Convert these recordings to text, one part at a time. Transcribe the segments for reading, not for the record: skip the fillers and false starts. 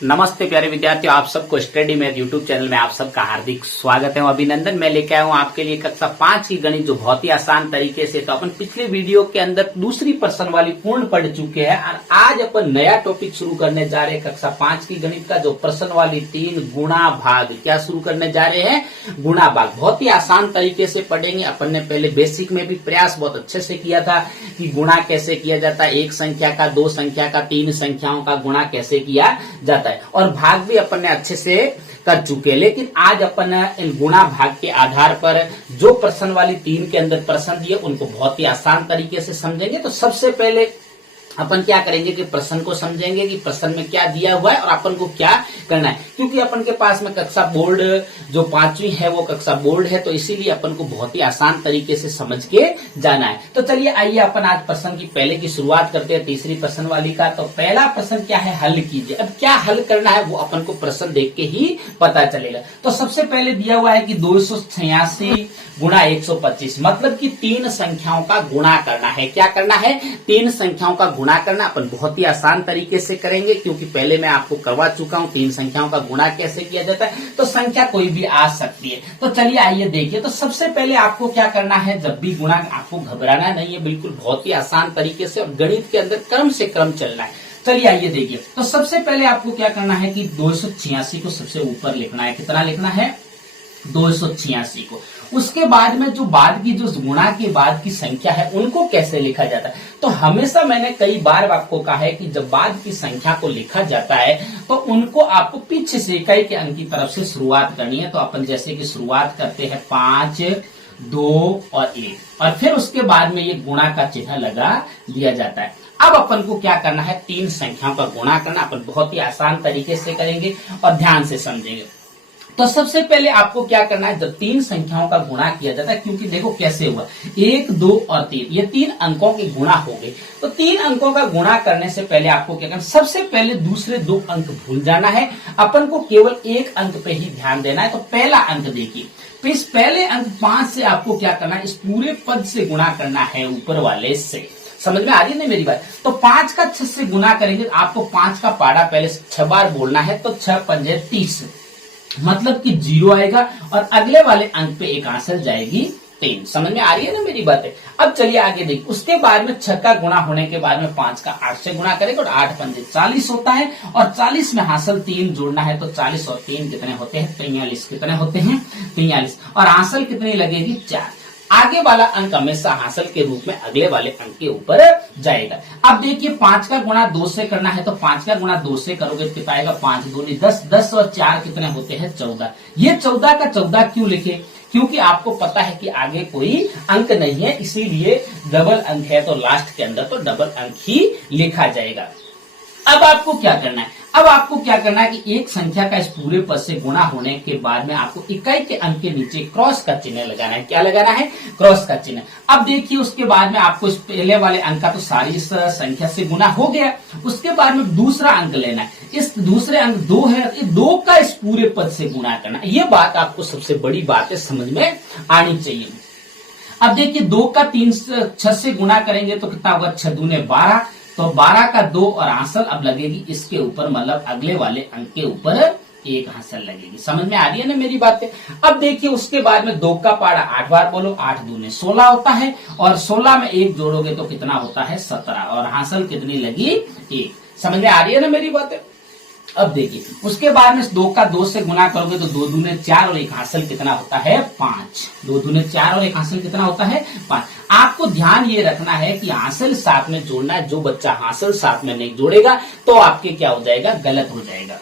नमस्ते प्यारे विद्यार्थियों, आप सबको स्टडी मैथ यूट्यूब चैनल में आप सबका हार्दिक स्वागत है। अभिनंदन। मैं लेके आया हूं आपके लिए कक्षा 5 की गणित, जो बहुत ही आसान तरीके से। तो अपन पिछले वीडियो के अंदर दूसरी पर्सन वाली पूर्ण पढ़ चुके हैं और आज अपन नया टॉपिक शुरू करने जा रहे हैं कक्षा 5 की गणित का, जो पर्सन वाली 3 गुणा भाग। क्या शुरू करने जा रहे हैं? गुणा भाग। बहुत ही आसान तरीके से पढ़ेंगे। अपन ने पहले बेसिक में भी प्रयास बहुत अच्छे से किया था कि गुणा कैसे किया जाता है, एक संख्या का, दो संख्या का, तीन संख्याओं का गुणा कैसे किया जाता है, और भाग भी अपन ने अच्छे से कर चुके। लेकिन आज अपन इन गुणा भाग के आधार पर जो प्रश्न वाली 3 के अंदर प्रश्न दिए उनको बहुत ही आसान तरीके से समझेंगे। तो सबसे पहले अपन क्या करेंगे कि प्रश्न को समझेंगे कि प्रश्न में क्या दिया हुआ है और अपन को क्या करना है। क्योंकि अपन के पास में कक्षा बोर्ड जो 5वीं है वो कक्षा बोर्ड है, तो इसीलिए अपन को बहुत ही आसान तरीके से समझ के जाना है। तो चलिए आइए अपन आज प्रश्न की पहले की शुरुआत करते हैं, तीसरी प्रश्न वाली का। तो पहला प्रश्न क्या है? हल कीजिए। अब क्या हल करना है वो अपन को प्रश्न देख के ही पता चलेगा। तो सबसे पहले दिया हुआ है कि 286 गुणा 125, मतलब कि 3 संख्याओं का गुणा करना है। क्या करना है? 3 संख्याओं का गुणा करना। अपन बहुत ही आसान तरीके से करेंगे क्योंकि पहले मैं आपको करवा चुका हूं 3 संख्याओं का गुणा कैसे किया जाता है। तो संख्या कोई भी आ सकती है। तो चलिए आइए देखिए। तो सबसे पहले आपको क्या करना है, जब भी गुणा, आपको घबराना नहीं है, बिल्कुल बहुत ही आसान तरीके से, और गणित के अंदर क्रम से क्रम चलना है। चलिए आइए देखिए। तो सबसे पहले आपको क्या करना है कि 286 को सबसे ऊपर लिखना है। कितना लिखना है? 286 को। उसके बाद में जो बाद की, जो गुणा के बाद की संख्या है, उनको कैसे लिखा जाता है। तो हमेशा मैंने कई बार आपको कहा है कि जब बाद की संख्या को लिखा जाता है तो उनको आपको पीछे से इकाई के अंक की तरफ से शुरुआत करनी है। तो अपन जैसे कि शुरुआत करते हैं 5, 2 और 1, और फिर उसके बाद में ये गुणा का चिन्ह लगा दिया जाता है। अब अपन को क्या करना है? 3 संख्याओं का गुणा करना। अपन बहुत ही आसान तरीके से करेंगे और ध्यान से समझेंगे। तो सबसे पहले आपको क्या करना है, जब 3 संख्याओं का गुणा किया जाता है, क्योंकि देखो कैसे हुआ, 1, 2 और 3, ये 3 अंकों के गुणा हो गए। तो 3 अंकों का गुणा करने से पहले आपको क्या करना, सबसे पहले दूसरे 2 अंक भूल जाना है। अपन को केवल एक अंक पे ही ध्यान देना है। तो पहला अंक देखिए, तो इस पहले अंक 5 से आपको क्या करना है, इस पूरे पद से गुणा करना है, ऊपर वाले से। समझ में आ रही है ना मेरी बात? तो 5 का 6 से गुणा करेंगे तो आपको 5 का पाड़ा पहले 6 बार बोलना है। तो 6 पंजे 30, मतलब कि 0 आएगा और अगले वाले अंक पे एक आंसर जाएगी 3। समझ में आ रही है ना मेरी बातें? अब चलिए आगे देखिए। उसके बाद में 6 का गुणा होने के बाद में 5 का 8 से गुणा करेंगे और 8 पंजे 40 होता है, और 40 में हासिल 3 जोड़ना है। तो 40 और 3 कितने होते हैं? 43। कितने होते हैं? 43। और हासिल कितनी लगेगी? 4। आगे वाला अंक हमेशा हासिल के रूप में अगले वाले अंक के ऊपर जाएगा। अब देखिए 5 का गुणा 2 से करना है। तो 5 का गुणा 2 से करोगे तो कितना आएगा? 5 दूनी 10, 10 और 4 कितने होते हैं? 14। ये 14 का 14 क्यों लिखे? क्योंकि आपको पता है कि आगे कोई अंक नहीं है, इसीलिए डबल अंक है तो लास्ट के अंदर तो डबल अंक ही लिखा जाएगा। अब आपको क्या करना है? अब आपको क्या करना है कि एक संख्या का इस पूरे पद से गुणा होने के बाद में आपको इकाई के अंक के नीचे क्रॉस का चिन्ह लगाना है। क्या लगाना है? क्रॉस का चिन्ह। अब देखिए उसके बाद में आपको इस पहले वाले अंक का तो सारी इस संख्या से गुणा हो गया। उसके बाद में दूसरा अंक लेना है। इस दूसरे अंक 2 है, ये 2 का इस पूरे पद से गुणा करना है। ये बात आपको सबसे बड़ी बात है, समझ में आनी चाहिए। अब देखिए 2 का 6 से गुणा करेंगे तो कितना होगा? 6 दूने 12, तो 12 का 2 और हासिल अब लगेगी इसके ऊपर, मतलब अगले वाले अंक के ऊपर एक हासिल लगेगी। समझ में आ रही है ना मेरी बातें? अब देखिए उसके बाद में 2 का पारा 8 बार बोलो, 8 दूने 16 होता है, और 16 में 1 जोड़ोगे तो कितना होता है? 17, और हासिल कितनी लगी? 1। समझ में आ रही है ना मेरी बातें? अब देखिए उसके बाद में 2 का 2 से गुणा करोगे तो 2 दूने 4 और एक हासिल कितना होता है? 5। 2 दूने 4 और एक हासिल कितना होता है? 5। आपको ध्यान ये रखना है कि हासिल साथ में जोड़ना है। जो बच्चा हासिल साथ में नहीं जोड़ेगा तो आपके क्या हो जाएगा? गलत हो जाएगा।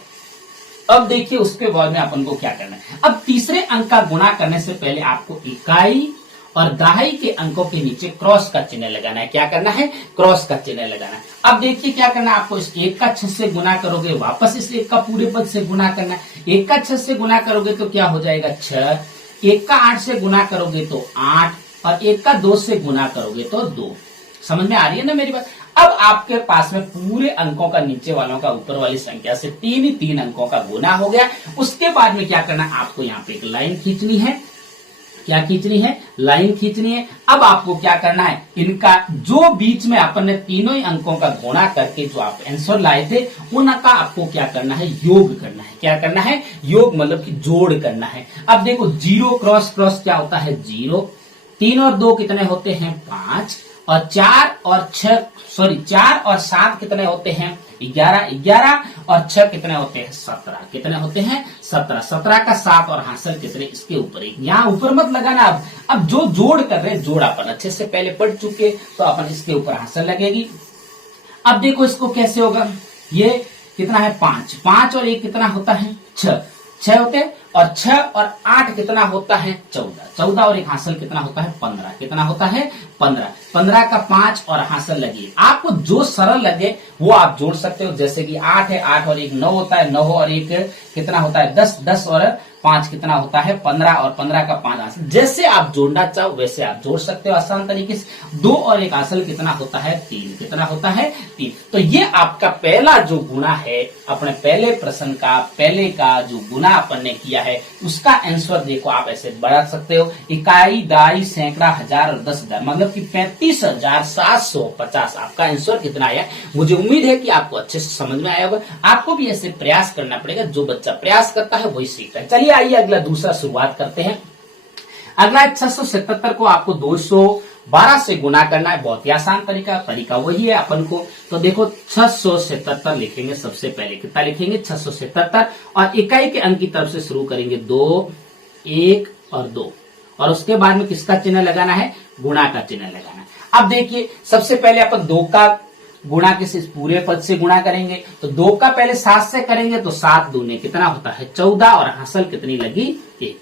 अब देखिए उसके बाद में अपन को क्या करना है। अब तीसरे अंक का गुणा करने से पहले आपको इकाई और दहाई के अंकों के नीचे क्रॉस का चिन्ह लगाना है। क्या करना है? क्रॉस का चिन्ह लगाना है। अब देखिए क्या करना है, आपको इस 1 का 6 से गुणा करोगे, वापस इस 1 का पूरे पद से गुणा करना है। 1 का 6 से गुणा करोगे तो क्या हो जाएगा? 6। 1 का 8 से गुणा करोगे तो 8, और 1 का 2 से गुणा करोगे तो 2। समझ में आ रही है ना मेरी बात? अब आपके पास में पूरे अंकों का नीचे वालों का ऊपर वाली संख्या से 3 ही 3 अंकों का गुना हो गया। उसके बाद में क्या करना है, आपको यहाँ पे एक लाइन खींचनी है। क्या खींचनी है, लाइन खींचनी है। अब आपको क्या करना है, इनका जो बीच में अपन ने तीनों ही अंकों का गुणा करके जो आप आंसर लाए थे उनका आपको क्या करना है, योग करना है। क्या करना है, योग मतलब कि जोड़ करना है। अब देखो 0 क्रॉस क्रॉस क्या होता है, 0। 3 और 2 कितने होते हैं, 5। और 4 और 7 कितने होते हैं, 11। 11 और 6 कितने होते हैं, 17। कितने होते हैं, 17। 17 का 7 और हासिल कितने, इसके ऊपर 1। यहाँ ऊपर मत लगाना। अब जो जोड़ कर रहे हैं, जोड़ अपन अच्छे से पहले पढ़ चुके, तो अपन इसके ऊपर हासिल लगेगी। अब देखो इसको कैसे होगा, ये कितना है, 5। 5 और 1 कितना होता है, 6। 6 होते हैं। और 6 और 8 कितना होता है, 14। 14 और 1 हासिल कितना होता है, 15। कितना होता है, 15। 15 का 5 और हासिल लगी। आपको जो सरल लगे वो आप जोड़ सकते हो। जैसे कि 8 है, 8 और 1 9 होता है। 9 और 1 कितना होता है, 10। 10 और 5 कितना होता है, 15। और 15 का 5 हासिल। जैसे आप जोड़ना चाहो वैसे आप जोड़ सकते हो आसान तरीके से। 2 और 1 हासिल कितना होता है, 3। कितना होता है, 3। तो ये आपका पहला जो गुना है, अपने पहले प्रश्न का पहले का जो गुना अपन ने किया है उसका आंसर देखो आप ऐसे बढ़ा सकते हो। इकाई, दाई, सैकड़ा, हजार और 10,000 मतलब कि 35,750 आपका आंसर कितना आया। मुझे उम्मीद है कि आपको अच्छे से समझ में आया होगा। आपको भी ऐसे प्रयास करना पड़ेगा। जो बच्चा प्रयास करता है वही सीखता है। चलिए आइए अगला दूसरा शुरुआत करते हैं। अगला 677 को आपको 212 से गुना करना है। बहुत ही आसान तरीका वही है अपन को। तो देखो 677 लिखेंगे। सबसे पहले कितना लिखेंगे, 677। और इकाई के अंक की तरफ से शुरू करेंगे, 2, 1 और 2। और उसके बाद में किसका चिन्ह लगाना है, गुणा का चिन्ह लगाना है। अब देखिए सबसे पहले अपन 2 का गुणा किस पूरे पद से गुणा करेंगे। तो 2 का पहले 7 से करेंगे तो 7 दूने कितना होता है, 14। और हासिल कितनी लगी, 1।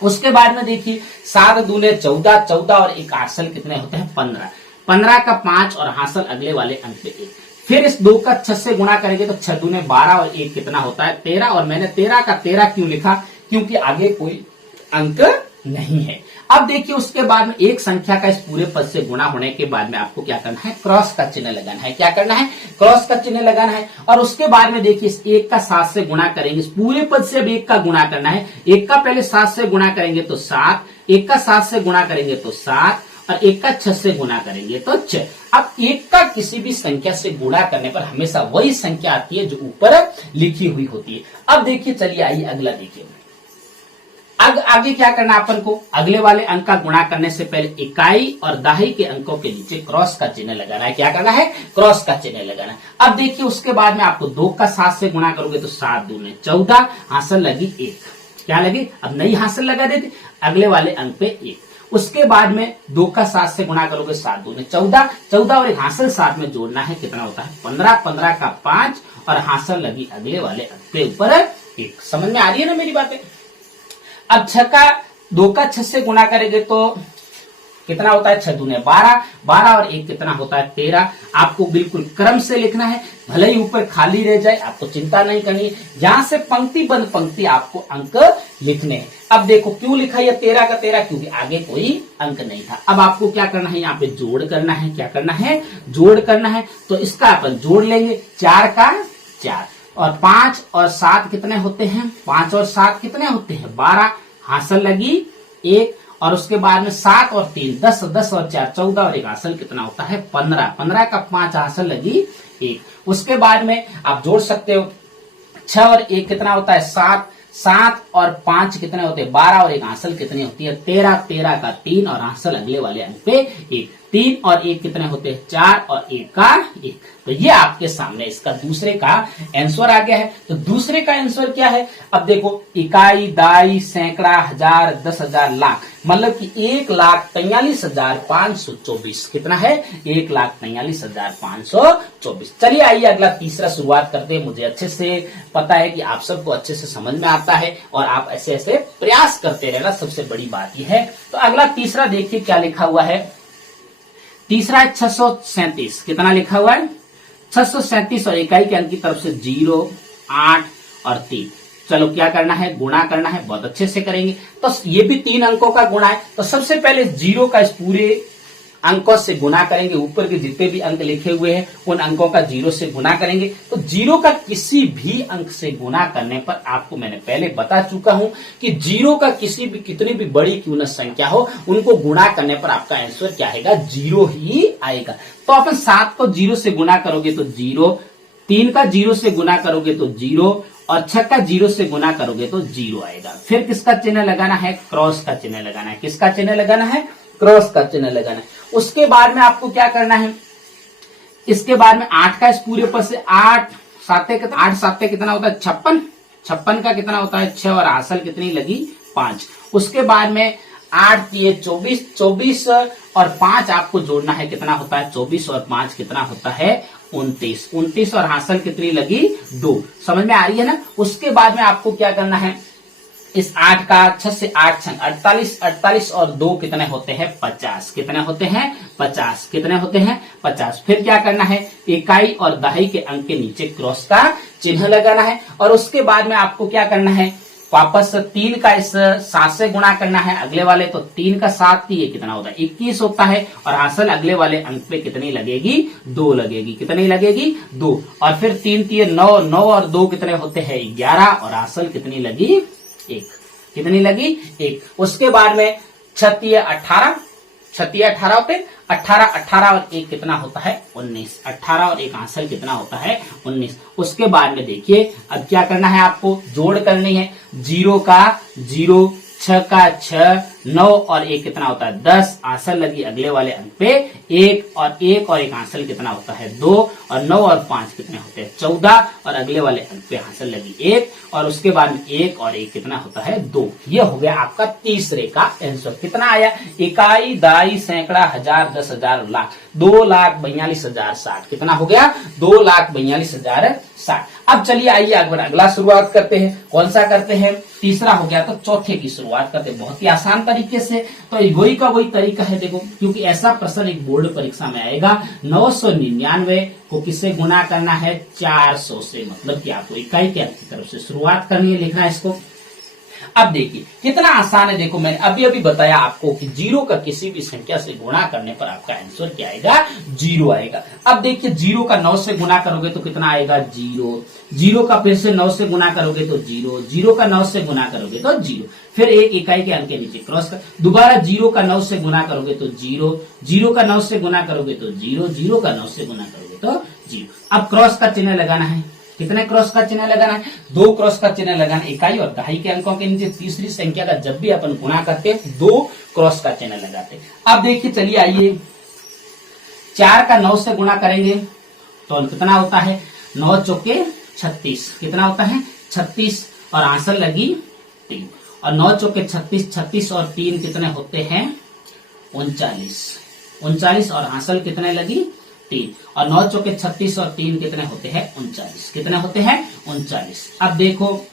उसके बाद में देखिए 7 दूने 14। 14 और 1 हासिल कितने होते हैं, 15। 15 का 5 और हासिल अगले वाले अंक पे 1। फिर इस 2 का 6 से गुणा करेंगे तो 6 दूने 12 और 1 कितना होता है, 13। और मैंने 13 का 13 क्यों लिखा, क्योंकि आगे कोई अंक नहीं है। अब देखिए उसके बाद में एक संख्या का इस पूरे पद से गुणा होने के बाद में आपको क्या करना है, क्रॉस का चिन्ह लगाना है। क्या करना है, क्रॉस का चिन्ह लगाना है। और उसके बाद में देखिए इस 1 का 7 से गुणा करेंगे। इस पूरे पद से अब 1 का गुणा करना है। 1 का पहले 7 से गुणा करेंगे तो 7। 1 का 7 से गुणा करेंगे तो 7। और 1 का 6 से गुणा करेंगे तो 6। अब 1 का किसी भी संख्या से गुणा करने पर हमेशा वही संख्या आती है जो ऊपर लिखी हुई होती है। अब देखिए चलिए आइए अगला देखिए। आगे क्या करना अपन को, अगले वाले अंक का गुणा करने से पहले इकाई और दाही के अंकों के नीचे क्रॉस का चिन्ह लगाना है। क्या करना है, क्रॉस का चिन्ह लगाना है। अब देखिए उसके बाद में आपको 2 का 7 से गुणा करोगे तो 7 दूने 14। हासिल लगी 1। क्या लगी, अब नई हासिल लगा देते अगले वाले अंक पे 1। उसके बाद में 2 का 7 से गुणा करोगे 7 दूने 14। 14 और 1 हासिल साथ में जोड़ना है, कितना होता है, 15। 15 का 5 और हासिल लगी अगले वाले अंक पे ऊपर 1। समझ में आ रही है ना मेरी बातें। अब 2 का 6 से गुणा करेंगे तो कितना होता है, 6 दूने 12। 12 और 1 कितना होता है, 13। आपको बिल्कुल क्रम से लिखना है, भले ही ऊपर खाली रह जाए आपको चिंता नहीं करनी है। यहां से पंक्ति बंद पंक्ति आपको अंक लिखने हैं। अब देखो क्यों लिखा है 13 का 13, क्योंकि आगे कोई अंक नहीं था। अब आपको क्या करना है, यहाँ पे जोड़ करना है। क्या करना है, जोड़ करना है। तो इसका अपन जोड़ लेंगे, 4 का 4। और 5 और 7 कितने होते हैं, 5 और 7 कितने होते हैं, 12। हासिल लगी 1। और उसके बाद में 7 और 3 10। 10 और 4 14 और 1 हासिल कितना होता है, 15। 15 का 5 हासिल लगी 1। उसके बाद में आप जोड़ सकते हो, 6 और 1 कितना होता है, 7। 7 और 5 कितने होते हैं, 12। और 1 हासिल कितनी होती है, 13। 13 का 3 और हासिल अगले वाले अंक पे 1। 3 और 1 कितने होते हैं, 4। और 1 का 1। तो ये आपके सामने इसका दूसरे का आंसर आ गया है। तो दूसरे का आंसर क्या है, अब देखो इकाई, दाई, सैकड़ा, हजार, 10,000, लाख मतलब कि 1,43,524। कितना है, 1,43,524। चलिए आइए अगला तीसरा शुरुआत करते हैं। मुझे अच्छे से पता है कि आप सबको अच्छे से समझ में आता है और आप ऐसे ऐसे प्रयास करते रहना, सबसे बड़ी बात यह है। तो अगला तीसरा देखिए क्या लिखा हुआ है। तीसरा है 637। कितना लिखा हुआ है, 637। और इकाई के अंक की तरफ से 0, 8 और 3। चलो क्या करना है, गुणा करना है। बहुत अच्छे से करेंगे। तो ये भी 3 अंकों का गुणा है। तो सबसे पहले 0 का इस पूरे अंकों से गुना करेंगे, ऊपर के जितने भी अंक लिखे हुए हैं उन अंकों का 0 से गुना करेंगे। तो 0 का किसी भी अंक से गुना करने पर आपको मैंने पहले बता चुका हूं कि 0 का किसी भी कितनी भी बड़ी क्यों न संख्या हो, उनको गुना करने पर आपका आंसर क्या आएगा, 0 ही आएगा। तो अपन 7 को 0 से गुना करोगे तो 0, 3 का 0 से गुना करोगे तो 0 और 6 का 0 से गुना करोगे तो 0 आएगा। फिर किसका चिन्ह लगाना है, क्रॉस का चिन्ह लगाना है। किसका चिन्ह लगाना है, क्रॉस का चिन्ह लगाना है। उसके बाद में आपको क्या करना है, इसके बाद में 8 का इस पूरे पर से 8 साते कितना होता है, 56, 56 का कितना होता है 6 और हासिल कितनी लगी 5। उसके बाद में 8 ये 24, 24 और 5 आपको जोड़ना है, कितना होता है 24 और 5 कितना होता है 29, 29 और हासिल कितनी लगी 2। समझ में आ रही है ना। उसके बाद में आपको क्या करना है, इस 8 का 6 से 8 छंग 48, 48 और 2 कितने होते हैं 50, कितने होते हैं 50, कितने होते हैं 50। फिर क्या करना है, इकाई और दहाई के अंक के नीचे क्रॉस का चिन्ह लगाना है। और उसके बाद में आपको क्या करना है, वापस 3 का इस 7 से गुणा करना है अगले वाले, तो 3 का 7 ये कितना होता है 21 होता है। और हासिल अगले वाले अंक पे कितनी लगेगी 2 लगेगी, कितनी लगेगी 2। और फिर 3 3 9, 9 और 2 कितने होते हैं 11 और हासिल कितनी लगी 1, कितनी लगी 1। उसके बाद में 6 18, 6 18 होते 18, 18 और 1 कितना होता है 19, 18 और 1 हासिल कितना होता है 19। उसके बाद में देखिए अब क्या करना है, आपको जोड़ करनी है। 0 का 0, 6 का 6, 9 और 1 कितना होता है 10, हासिल लगी अगले वाले अंक पे 1 और 1 हासिल कितना होता है 2 और 9 और 5 कितने होते हैं 14 और अगले वाले अंक पे हासिल लगी 1 और उसके बाद में 1 और 1 कितना होता है 2। ये हो गया आपका तीसरे का आंसर। कितना आया, इकाई, दाई, सैकड़ा, हजार, 10,000, लाख, 2,42,060। कितना हो गया 2,42,060। अब चलिए आइए अगला शुरुआत करते हैं। कौन सा करते हैं, तीसरा हो गया तो चौथे की शुरुआत करते हैं बहुत ही आसान तरीके से। तो वही का वही तरीका है, देखो क्योंकि ऐसा प्रश्न एक बोर्ड परीक्षा में आएगा। 999 को किससे गुना करना है 400 से, मतलब कि आपको इकाई के अंक की तरफ से शुरुआत करनी है, लिखना है इसको। अब देखिए कितना आसान है, देखो मैंने अभी अभी बताया आपको कि 0 का किसी भी संख्या से गुणा करने पर आपका आंसर क्या आएगा 0 आएगा। अब देखिए 0 का 9 से गुणा करोगे तो कितना आएगा 0, 0 का फिर से 9 से गुणा करोगे तो 0, 0 का 9 से गुणा करोगे तो 0, फिर एक इकाई के अंक के नीचे क्रॉस कर, दोबारा 0 का 9 से गुणा करोगे तो 0, 0 का 9 से गुणा करोगे तो 0, 0 का 9 से गुणा करोगे तो 0। अब क्रॉस का चिन्ह लगाना है, कितने क्रॉस का चिन्ह लगाना है 2 क्रॉस का चिन्ह लगाना है इकाई और दहाई के अंकों के नीचे। तीसरी संख्या का जब भी अपन गुणा करते हैं 2 क्रॉस का चिन्ह लगाते हैं। अब देखिए चलिए आइए 4 का 9 से गुणा करेंगे तो कितना होता है 9 चौके 36, कितना होता है 36 और हासिल लगी 3 और 9 चौके 36, 36 और 3 कितने होते हैं 39, 39 और हासिल कितने लगी 3 और 9 चौके 36 और 3 कितने होते हैं 39, कितने होते हैं 39। अब देखो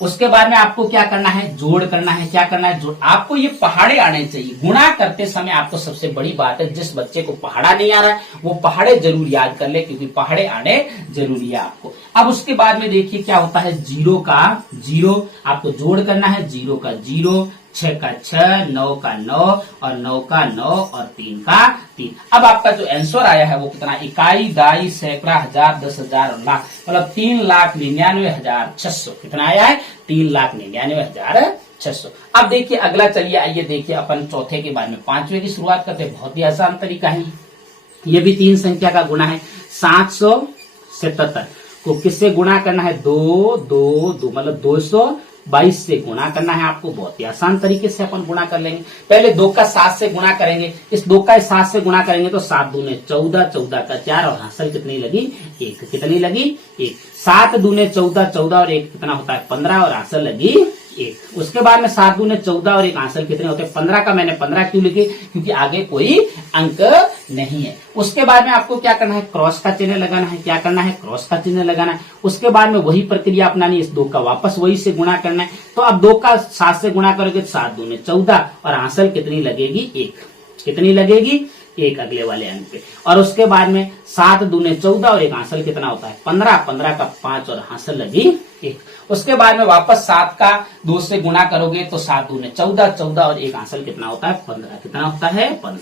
उसके बाद में आपको क्या करना है, जोड़ करना है। क्या करना है, जोड़। आपको ये पहाड़े आने चाहिए गुणा करते समय। आपको सबसे बड़ी बात है, जिस बच्चे को पहाड़ा नहीं आ रहा है वो पहाड़े जरूर याद कर ले, क्योंकि पहाड़े आने जरूरी है आपको। अब उसके बाद में देखिए क्या होता है, 0 का 0 आपको जोड़ करना है। 0 का 0, 6 का 6, 9 का 9 और 9 का 9 और 3 का 3। अब आपका जो आंसर आया है वो कितना, इकाई, दाई, सैकड़ा, हजार, 10,000 और लाख, मतलब 3,99,600। कितना आया है 3,99,600। अब देखिए अगला, चलिए आइए देखिए अपन चौथे के बाद में 5वें की शुरुआत करते हैं। बहुत ही आसान तरीका है, ये भी 3 संख्या का गुणा है। 777 को किससे गुणा करना है 2 2 2, मतलब 222 से गुणा करना है आपको। बहुत ही आसान तरीके से अपन गुणा कर लेंगे। पहले 2 का 7 से गुणा करेंगे। इस 2 का 7 से गुणा करेंगे तो 7 दूने 14, 14 का 4 और हासिल कितनी लगी 1, कितनी लगी 1। 7 दूने 14, 14 और 1 कितना होता है 15 और हासिल लगी 1। उसके बाद में 7 दूने 14 और 1 हासिल कितने होते हैं 15 का मैंने 15 क्यों लिखे, क्योंकि आगे कोई अंक नहीं है। उसके बाद में आपको क्या करना है, क्रॉस का चिन्ह लगाना है। क्या करना है, क्रॉस का चिन्ह लगाना है। उसके बाद में वही प्रक्रिया अपनानी है, इस 2 का वापस वही से गुणा करना है। तो अब 2 का 7 से गुणा करोगे 7 दूने 14 और हासिल कितनी लगेगी 1, कितनी लगेगी 1 अगले वाले अंक पे। और उसके बाद में 7 दूने 14 और 1 हासिल कितना होता है 15, 15 का 5 और हासिल लगी 1। उसके बाद में वापस 7 का 2 से गुणा करोगे तो 7 दूने 14, 14 और 1 हासिल कितना होता है 15, कितना होता है 15।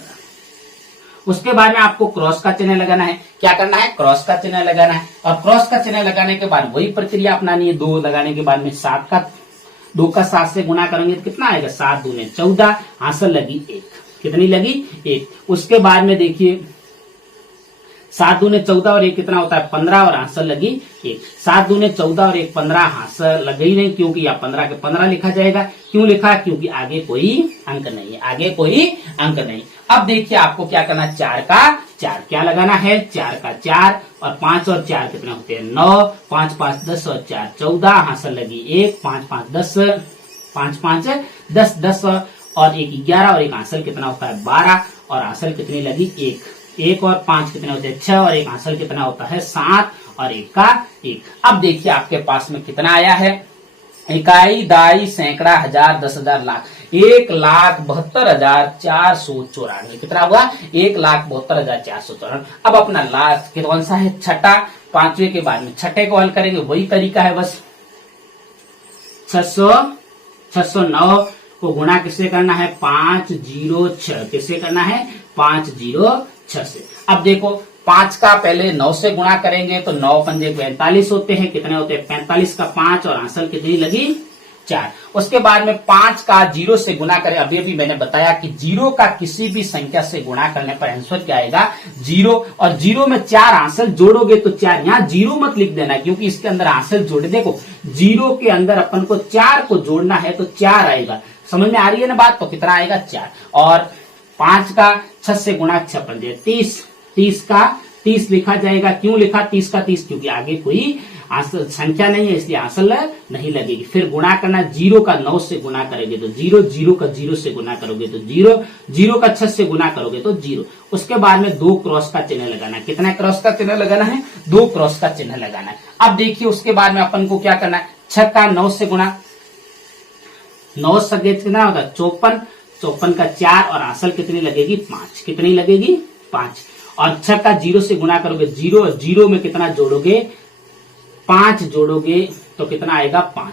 उसके बाद में आपको क्रॉस का चिन्ह लगाना है। क्या करना है? क्रॉस का चिन्ह लगाना है। और क्रॉस का चिन्ह लगाने के बाद वही प्रक्रिया अपनानी है। 2 लगाने के बाद में 2 का 7 से गुणा करेंगे तो कितना आएगा? 7 दूने 14, हासिल लगी 1। कितनी लगी? 1। उसके बाद में देखिए 7 दूने 14 और 1 कितना होता है? 15 और हासिल लगी 1। 7 दूने 14 और 1 15, हासिल लगी नहीं क्योंकि यहाँ 15 के 15 लिखा जाएगा। क्यों लिखा? क्योंकि आगे कोई अंक नहीं है, आगे कोई अंक नहीं। अब देखिए आपको क्या करना है? 4 का 4 क्या लगाना है? 4 का 4 और 5 और 4 कितना होते हैं? 9। 5 5 10 और 4 14, हासिल लगी 1। 5 5 10, 5 5 10 10 और 1 11 और 1 हासिल कितना होता है? 12 और हासिल कितनी लगी? 1। 1 और 5 कितने होते हैं? 6 और 1 हासिल कितना होता है? 7 और 1 का 1। अब देखिए आपके पास में कितना आया है? इकाई, दाई, सैकड़ा, हजार, 10,000, लाख। 1,72,494। कितना हुआ? 1,72,494। अब अपना लास्ट कौन सा है? छठा। 5वें के बाद में छठे को हल करेंगे, वही तरीका है बस। 609 को गुणा किससे करना है? 506। किससे करना है? 506 से। अब देखो 5 का पहले 9 से गुणा करेंगे तो 9 पंजे 45 होते हैं। कितने होते हैं? 45 का 5 और हासिल कितनी लगी? 4। उसके बाद में 5 का 0 से गुणा करें। अभी अभी मैंने बताया कि 0 का किसी भी संख्या से गुणा करने पर आंसर क्या आएगा? 0। और 0 में 4 हासिल जोड़ोगे तो 4। यहाँ 0 मत लिख देना क्योंकि इसके अंदर हासिल जोड़े। देखो 0 के अंदर अपन को 4 को जोड़ना है तो 4 आएगा। समझ में आ रही है ना बात? तो कितना आएगा? 4। और 5 का 6 से गुणा 6 पंजे 30। 30 का 30 लिखा जाएगा। क्यों लिखा 30 का 30? क्योंकि आगे कोई संख्या नहीं है इसलिए हासिल नहीं लगेगी। फिर गुणा करना, 0 का 9 से गुणा करेंगे तो 0, 0 का 0 से गुणा करोगे तो 0, 0 का 6 से गुणा करोगे तो 0। उसके बाद में 2 क्रॉस का चिन्ह लगाना है। कितना क्रॉस का चिन्ह लगाना है? 2 क्रॉस का चिन्ह लगाना है। अब देखिए उसके बाद में अपन को क्या करना है? 6 का 9 से गुणा, 9 सगे कितना होगा? 54। 54 का 4 और हासिल कितनी लगेगी? 5। कितनी लगेगी? 5। और 6 का 0 से गुणा करोगे 0, और 0 में कितना जोड़ोगे? 5 जोड़ोगे तो कितना आएगा? 5।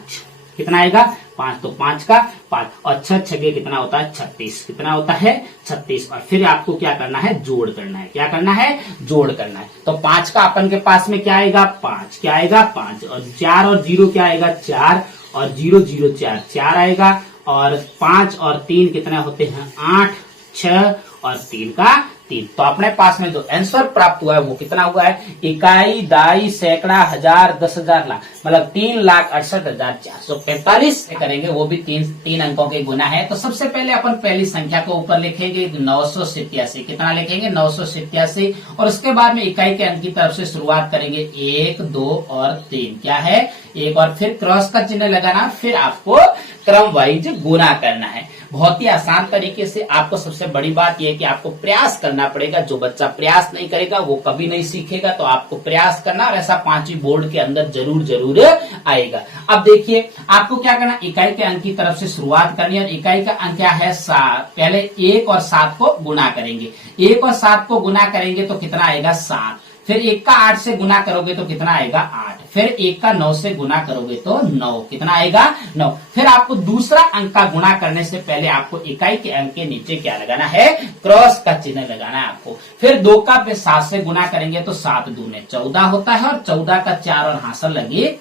कितना आएगा? 5। तो 5 का 5 और 6 छगे कितना होता है? 36। कितना होता है? 36। और फिर आपको क्या करना है? जोड़ करना है। क्या करना है? जोड़ करना है। तो 5 का अपन के पास में क्या आएगा? 5। क्या आएगा? 5। और 4 और 0 क्या आएगा? 4 और 0 0 4 4 आएगा। और 5 और 3 कितने होते हैं? 8। 6 और 3 का 3। तो अपने पास में जो आंसर प्राप्त हुआ है वो कितना हुआ है? इकाई, दाई, सैकड़ा, हजार, 10,000, लाख। मतलब 3,68,445 करेंगे। वो भी तीन अंकों के गुना है। तो सबसे पहले अपन पहली संख्या को ऊपर लिखेंगे 987। कितना लिखेंगे? 987। और उसके बाद में इकाई के अंक की तरफ से शुरुआत करेंगे 1, 2 और 3। क्या है? 1। और फिर क्रॉस का चिन्ह लगाना, फिर आपको क्रम वाइज गुना करना है। बहुत ही आसान तरीके से। आपको सबसे बड़ी बात यह है कि आपको प्रयास करना पड़ेगा। जो बच्चा प्रयास नहीं करेगा वो कभी नहीं सीखेगा। तो आपको प्रयास करना, और ऐसा 5वीं बोर्ड के अंदर जरूर जरूर आएगा। अब देखिए आपको क्या करना? इकाई के अंक की तरफ से शुरुआत करनी है। और इकाई का अंक क्या है? 7। पहले 1 और 7 को गुना करेंगे। 1 और 7 को गुना करेंगे तो कितना आएगा? 7। फिर 1 का 8 से गुना करोगे तो कितना आएगा? 8। फिर 1 का 9 से गुना करोगे तो 9। कितना आएगा? 9। फिर आपको दूसरा अंक का गुणा करने से पहले आपको इकाई के अंक के नीचे क्या लगाना है? क्रॉस का चिन्ह लगाना है आपको। फिर 2 का 7 से गुणा करेंगे तो 7 दूने 14 होता है। और 14 का 4 और हासिल लगी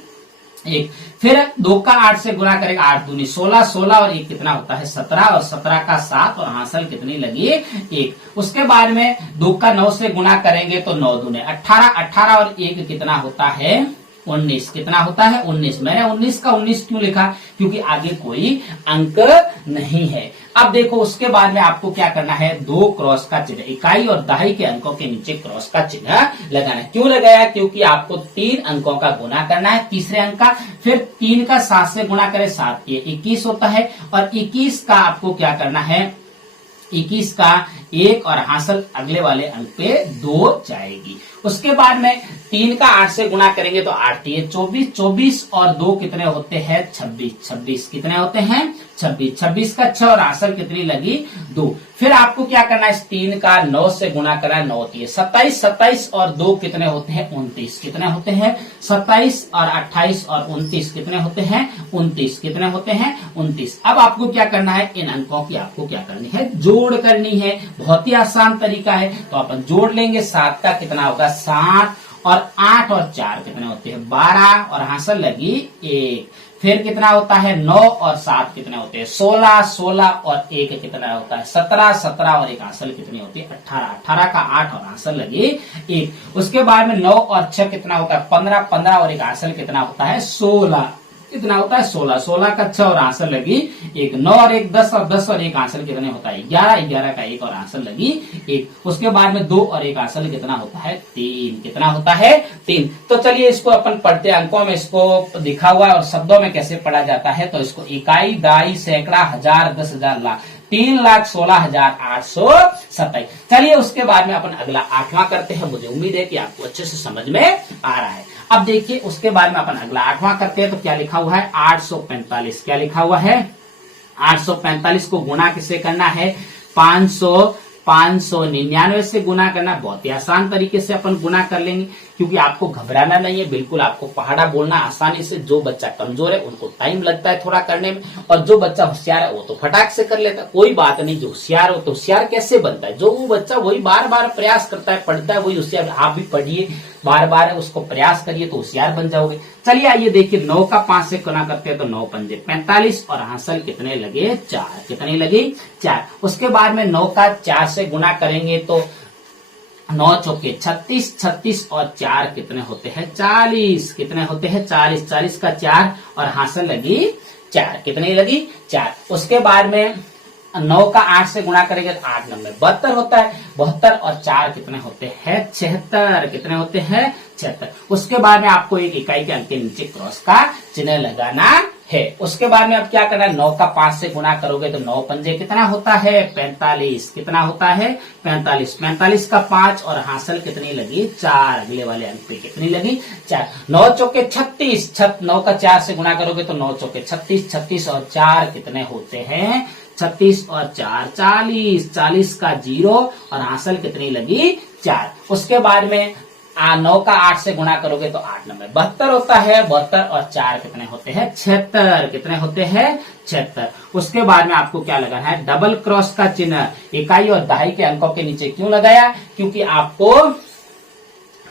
1। फिर 2 का 8 से गुणा करेंगे, 8 दूनी 16, 16 और 1 कितना होता है? 17। और 17 का 7 और हासिल कितनी लगी? 1। उसके बाद में 2 का 9 से गुणा करेंगे तो 9 दूने 18, 18 और 1 कितना होता है? 19। कितना होता है? 19। मैंने 19 का 19 क्यों लिखा? क्योंकि आगे कोई अंक नहीं है। अब देखो उसके बाद में आपको क्या करना है? 2 क्रॉस का चिन्ह, इकाई और दहाई के अंकों के नीचे क्रॉस का चिन्ह लगाना है। क्यों लगाया? क्योंकि आपको 3 अंकों का गुना करना है, तीसरे अंक का। फिर 3 का 7 से गुणा करें, 7 ये 21 होता है। और 21 का आपको क्या करना है? 21 का 1 और हासिल अगले वाले अंक पे 2 जाएगी। उसके बाद में 3 का 8 से गुणा करेंगे तो 8 ये 24, 24 और 2 कितने होते हैं? 26, 26 कितने होते हैं? 26, 26 का 6 और हासिल कितनी लगी? 2। फिर आपको क्या करना है? 3 का 9 से गुणा करा, 9 ये 27, 27 और 2 कितने होते हैं? 29। कितने होते हैं? 27 और 28 और 29 कितने होते हैं? 29। कितने होते हैं? 29। अब आपको क्या करना है? इन अंकों की आपको क्या करनी है? जोड़ करनी है। बहुत ही आसान तरीका है। तो अपन जोड़ लेंगे, 7 का कितना होगा 7, और 8 और 4 कितने होते हैं 12, और हासिल लगी 1। फिर कितना होता है 9 और 7 कितने होते हैं 16, 16 और 1 कितना होता है 17, 17 और 1 हासिल कितनी होती है 18, 18 का 8 और हासिल लगी 1। उसके बाद में 9 और 6 कितना होता है 15, 15 और 1 हासिल कितना होता है 16, कितना होता है 16, 16 का 6 और आंसर लगी 1, 9 और 1 10, और 10 और 1 आंसर कितने होता है 11, 11 का 1 और आंसर लगी 1। उसके बाद में 2 और 1 आंसर कितना होता है 3, कितना होता है 3। तो चलिए इसको अपन पढ़ते हैं, अंकों में इसको दिखा हुआ है और शब्दों में कैसे पढ़ा जाता है। तो इसको इकाई, दाई, सैकड़ा, हजार, 10,000, लाख, 3,16,827। चलिए उसके बाद में अपन अगला 8वां करते हैं। मुझे उम्मीद है कि आपको अच्छे से समझ में आ रहा है। अब देखिए उसके बाद में अपन अगला 8वां करते हैं। तो क्या लिखा हुआ है 845, क्या लिखा हुआ है 845 को गुणा किससे करना है 599 से गुना करना। बहुत ही आसान तरीके से अपन गुना कर लेंगे, क्योंकि आपको घबराना नहीं है, बिल्कुल आपको पहाड़ा बोलना आसानी से। जो बच्चा कमजोर है उनको टाइम लगता है थोड़ा करने में, और जो बच्चा होशियार है वो तो फटाक से कर लेता है। कोई बात नहीं, जो होशियार हो तो होशियार कैसे बनता है, जो वो बच्चा वही बार बार प्रयास करता है, पढ़ता है, वही होशियार। आप भी पढ़िए, बार बार उसको प्रयास करिए तो होशियार बन जाओगे। चलिए आइए देखिए 9 का 5 से गुना करते हैं। तो 9 पंजे 45, और हासिल कितने लगे 4, कितने लगे 4। उसके बाद में 9 का 4 से गुना करेंगे तो 9 चौके 36, 36 और 4 कितने होते हैं 40, कितने होते हैं 40, 40 का 4 और हासिल लगी 4, कितनी लगी 4। उसके बाद में 9 का 8 से गुणा करेंगे तो 8 9 72 होता है, 72 और 4 कितने होते हैं 76, कितने होते हैं 76। उसके बाद में आपको एक इकाई के अंक के नीचे क्रॉस का चिन्ह लगाना है। उसके बाद में अब क्या करना है 9 का 5 से गुणा करोगे तो 9 पंजे कितना होता है 45, कितना होता है 45, 45 का 5 और हासिल कितनी लगी 4, अगले वाले अंक पे कितनी लगी 4। 9 चौके 36, 9 का 4 से गुणा करोगे तो 9 चौके 36, 36 और 4 कितने होते हैं 36 और 4 40, 40 का 0 और हासिल कितनी लगी 4। उसके बाद में 9 का 8 से गुणा करोगे तो 8 9 72 होता है, 72 और 4 कितने होते हैं 76, कितने होते हैं 76। उसके बाद में आपको क्या लगाना है डबल क्रॉस का चिन्ह। इकाई और दहाई के अंकों के नीचे क्यों लगाया, क्योंकि आपको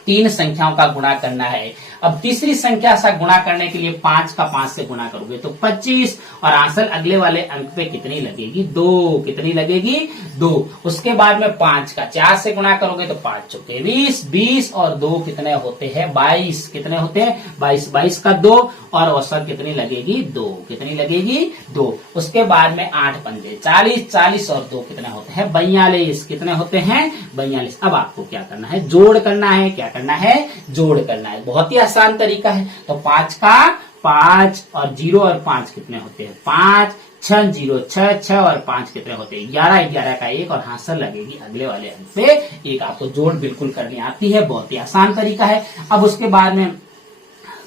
3 संख्याओं का गुणा करना है। अब तीसरी संख्या से गुणा करने के लिए 5 का 5 से गुणा करोगे तो 25, और आंसर अगले वाले अंक पे कितनी लगेगी 2, कितनी लगेगी 2। उसके बाद में 5 का 4 से गुणा करोगे तो 5 चौके 20, 20 और 2 कितने होते हैं 22, कितने होते हैं 22, 22 का 2 और औसत कितनी लगेगी 2, कितनी लगेगी 2। उसके बाद में 8 पंजे 40, 40 और 2 कितने होते हैं 42, कितने होते हैं 42। अब आपको क्या करना है जोड़ करना है, क्या करना है जोड़ करना है। बहुत ही आसान तरीका है। तो 5 का 5 और 0 और 5 कितने होते हैं 5, 6 0 6, 6 और 5 कितने होते हैं 11, 11 का 1 और हासिल लगेगी अगले वाले अंक पे 1। आपको जोड़ बिल्कुल करनी आती है, बहुत ही आसान तरीका है। अब उसके बाद में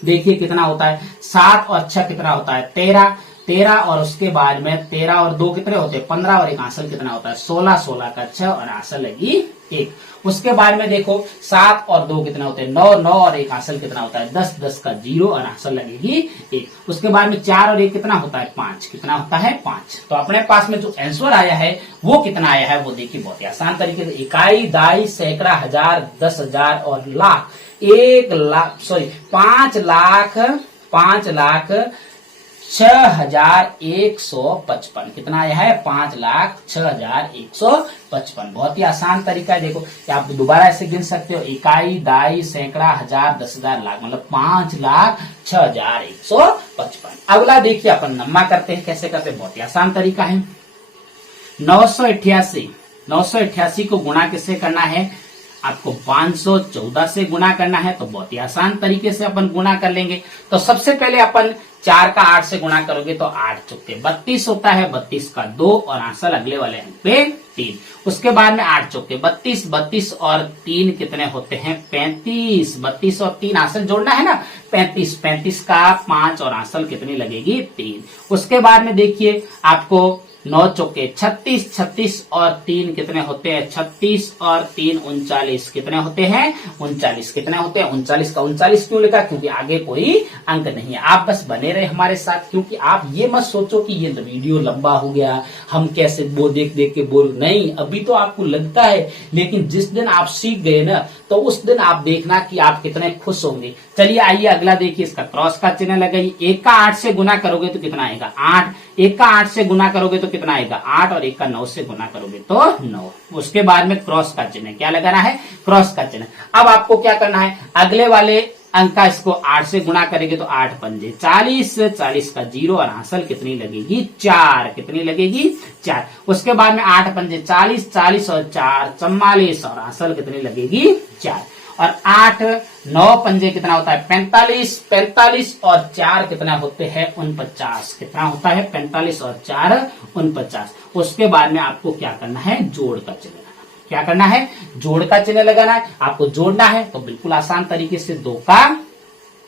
देखिए कितना होता है 7 और 6 कितना होता है 13, 13 और उसके बाद में 13 और 2 कितने होते हैं 15 और 1 हासिल कितना होता है 16, 16 का 6 और हासिल लगी 1। उसके बाद में देखो 7 और 2 कितना होते हैं 9, 9 और 1 हासिल कितना होता है 10, 10 का 0 और हासिल लगेगी 1। उसके बाद में 4 और 1 कितना होता है 5, कितना होता है 5। तो अपने पास में जो आंसर आया है वो कितना आया है वो देखिए बहुत ही आसान तरीके से। इकाई, दाई, सैकड़ा, हजार, 10,000 और लाख 5,06,155 कितना आया है 5,06,155। बहुत ही आसान तरीका है। देखो आप दोबारा ऐसे गिन सकते हो इकाई, दाई, सैकड़ा, हजार, 10,000, लाख, मतलब 5,06,155। अगला देखिए अपन नम्मा करते हैं, कैसे करते हैं बहुत ही आसान तरीका है। 988 को गुणा किससे करना है आपको 514 से गुणा करना है। तो बहुत ही आसान तरीके से अपन गुणा कर लेंगे। तो सबसे पहले अपन 4 का 8 से गुणा करोगे तो 8 चौके 32 होता है, 32 का 2 और हासिल अगले वाले अंक पे 3। उसके बाद में 8 चौके 32, 32 और 3 कितने होते हैं 35, 32 और 3 हासिल जोड़ना है ना 35, 35 का 5 और हासिल कितनी लगेगी 3। उसके बाद में देखिए आपको 9 चौके 36, 36 और 3 कितने होते हैं 36 और 3 39 कितने होते हैं 39 कितने होते हैं 39 का 39 क्यों लिखा, क्योंकि आगे कोई अंक नहीं है। आप बस बने रहे हमारे साथ, क्योंकि आप ये मत सोचो कि ये वीडियो लंबा हो गया, हम कैसे वो देख देख के बोल, नहीं, अभी तो आपको लगता है, लेकिन जिस दिन आप सीख गए ना तो उस दिन आप देखना कि आप कितने खुश होंगे। चलिए आइए अगला देखिए, इसका क्रॉस का चिन्ह लगाइए। 1 का 8 से गुना करोगे तो कितना आएगा 8, 1 का 8 से गुना करोगे तो कितना आएगा 8, और 1 का 9 से गुना करोगे तो 9। उसके बाद में क्रॉस का चिन्ह, क्या लगाना है क्रॉस का चिन्ह। अब आपको क्या करना है, अगले वाले अंक का इसको 8 से गुणा करेंगे तो 8 पंजे 40, 40 का 0 और हासिल कितनी लगेगी 4, कितनी लगेगी 4। उसके बाद में 8 पंजे 40, 40 और 4 44 और हासिल कितनी लगेगी 4। और 8 9 पंजे कितना होता है 45, 45 और 4 कितना होते हैं 49, कितना होता है 45 और 4 49। उसके बाद में आपको क्या करना है, जोड़ का चिन्ह, क्या करना है जोड़ का चिन्ह लगाना है। आपको जोड़ना है तो बिल्कुल आसान तरीके से 2 का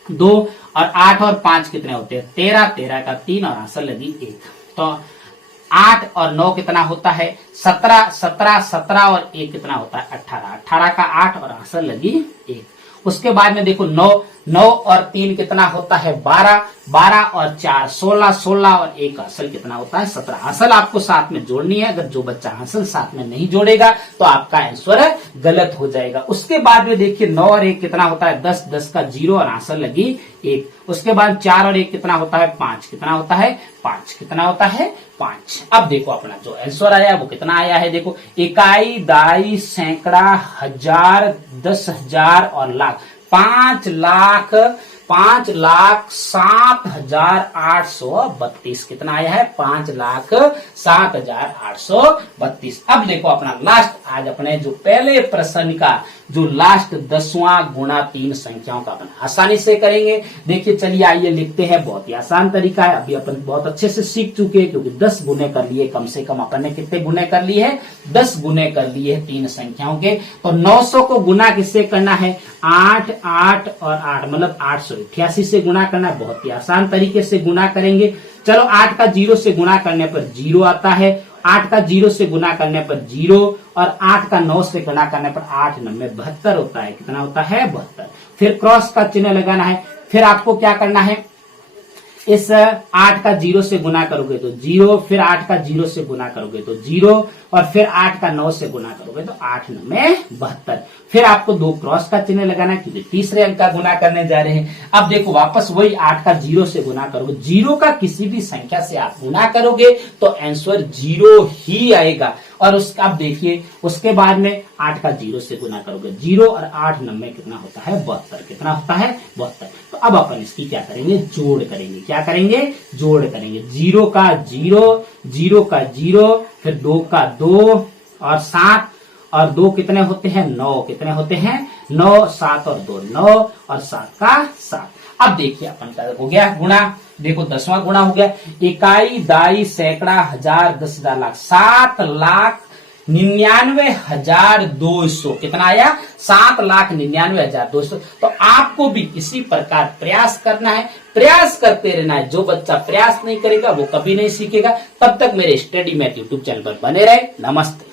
2 और 8 और 5 कितने होते हैं 13, 13 का 3 और आंसर लगी 1। तो 8 और 9 कितना होता है 17, 17, 17 और 1 कितना होता है 18, 18 का 8 और आंसर लगी 1। उसके बाद में देखो 9, 9 और 3 कितना होता है 12, 12 और 4 16, 16 और 1 हासिल कितना होता है 17। हासिल आपको साथ में जोड़नी है, अगर जो बच्चा हासिल साथ में नहीं जोड़ेगा तो आपका आंसर गलत हो जाएगा। उसके बाद में देखिए 9 और 1 कितना होता है 10, 10 का 0 और आंसर लगी 1। उसके बाद 4 और 1 कितना होता है 5, कितना होता है 5, कितना होता है 5। अब देखो अपना जो आंसर आया वो कितना आया है, देखो इकाई, दाई, सैकड़ा, हजार, 10,000 और लाख, 5,07,832 कितना आया है 5,07,832। अब देखो अपना लास्ट, आज अपने जो पहले प्रश्न का जो लास्ट 10वां गुणा 3 संख्याओं का अपन आसानी से करेंगे। देखिए चलिए आइए लिखते हैं, बहुत ही आसान तरीका है, अभी अपन बहुत अच्छे से सीख चुके हैं, क्योंकि 10 गुने कर लिए, कम से कम अपन ने कितने गुने कर लिए हैं 10 गुने कर लिए हैं 3 संख्याओं के। तो 900 को गुना किससे करना है 8, 8 और 8 मतलब 888 से गुना करना है। बहुत ही आसान तरीके से गुना करेंगे। चलो 8 का 0 से गुना करने पर 0 आता है, 8 का 0 से गुना करने पर 0 और 8 का 9 से गुना करने पर 8 9 में 72 होता है, कितना होता है 72। फिर क्रॉस का चिन्ह लगाना है। फिर आपको क्या करना है, इस 8 का 0 से गुना करोगे तो 0, फिर 8 का 0 से गुना करोगे तो 0 और फिर 8 का 9 से गुना करोगे तो 8 9 में 72। फिर आपको 2 क्रॉस का चिन्ह लगाना है, क्योंकि तीसरे अंक का गुना करने जा रहे हैं। अब देखो वापस वही 8 का 0 से गुना करोगे, 0 का किसी भी संख्या से आप गुना करोगे तो आंसर 0 ही आएगा। और उसका अब देखिए उसके बाद में 8 का 0 से गुना करोगे 0 और 8 9 में कितना होता है 72, कितना होता है 72। तो अब अपन इसकी क्या करेंगे, जोड़ करेंगे। क्या करेंगे, जोड़ करेंगे। 0 का 0, 0 का 0, फिर 2 का 2 और 7 और 2 कितने होते हैं 9, कितने होते हैं 9, 7 और 2 9 और 7 का 7। अब देखिए अपन का हो गया गुणा, देखो 10वां गुणा हो गया। इकाई, दाई, सैकड़ा, हजार, 10,000, लाख, 7,99,200 कितना आया 7,99,200। तो आपको भी इसी प्रकार प्रयास करना है, प्रयास करते रहना है। जो बच्चा प्रयास नहीं करेगा वो कभी नहीं सीखेगा। तब तक मेरे स्टडी मैथ यूट्यूब चैनल पर बने रहे। नमस्ते।